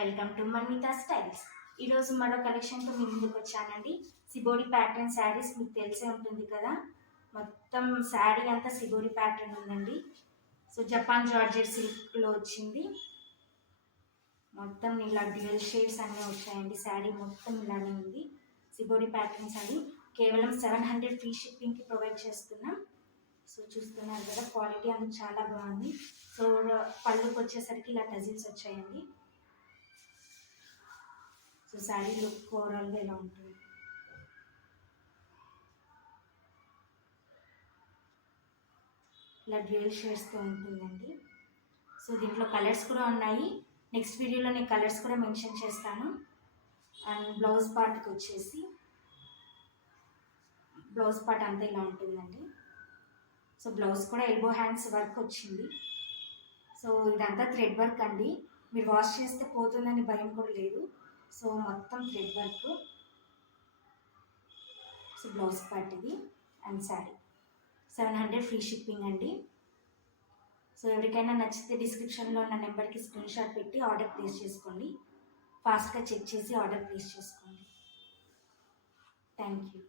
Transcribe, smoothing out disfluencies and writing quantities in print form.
Welcome to మన్వితా styles. ఈరోజు మరో కలెక్షన్తో మీ ముందుకు వచ్చానండి. సిబోరి ప్యాటర్న్ శారీస్ మీకు తెలిసే ఉంటుంది కదా. మొత్తం శారీ అంతా సిబోరి ప్యాటర్న్ ఉందండి. సో జపాన్ జార్జెట్ సిల్క్లో వచ్చింది. మొత్తం ఇలా డ్యూయల్ షేడ్స్ అన్నీ వచ్చాయండి. శారీ మొత్తం ఇలానే ఉంది. సిబోరి ప్యాటర్న్ శారీ కేవలం 700 ఫ్రీ షిప్పింగ్కి ప్రొవైడ్ చేస్తున్నాం. సో చూస్తున్నారు కదా, క్వాలిటీ అందుకు చాలా బాగుంది. సో పళ్ళుకి వచ్చేసరికి ఇలా టజిల్స్ వచ్చాయండి. సో శారీ లుక్ ఓవరాల్గా ఇలా ఉంటుంది. ఇలా డ్యూయల్ షేడ్స్తో ఉంటుందండి. సో దీంట్లో కలర్స్ కూడా ఉన్నాయి. నెక్స్ట్ వీడియోలో నేను కలర్స్ కూడా మెన్షన్ చేస్తాను. అండ్ బ్లౌజ్ పార్ట్కి వచ్చేసి బ్లౌజ్ పార్ట్ అంతా ఇలా ఉంటుందండి. సో బ్లౌజ్ కూడా ఎల్బో హ్యాండ్స్ వర్క్ వచ్చింది. సో ఇదంతా థ్రెడ్ వర్క్ అండి. మీరు వాష్ చేస్తే పోతుందని భయం కూడా లేదు. సో మొత్తం thread work. So blouse part ఇది అండ్ శారీ 700 ఫ్రీ షిప్పింగ్ అండి. సో ఎవరికైనా నచ్చితే డిస్క్రిప్షన్లో ఉన్న నెంబర్కి స్క్రీన్ షాట్ పెట్టి ఆర్డర్ ప్లేస్ చేసుకోండి. ఫాస్ట్గా చెక్ చేసి ఆర్డర్ ప్లేస్ చేసుకోండి. Thank you.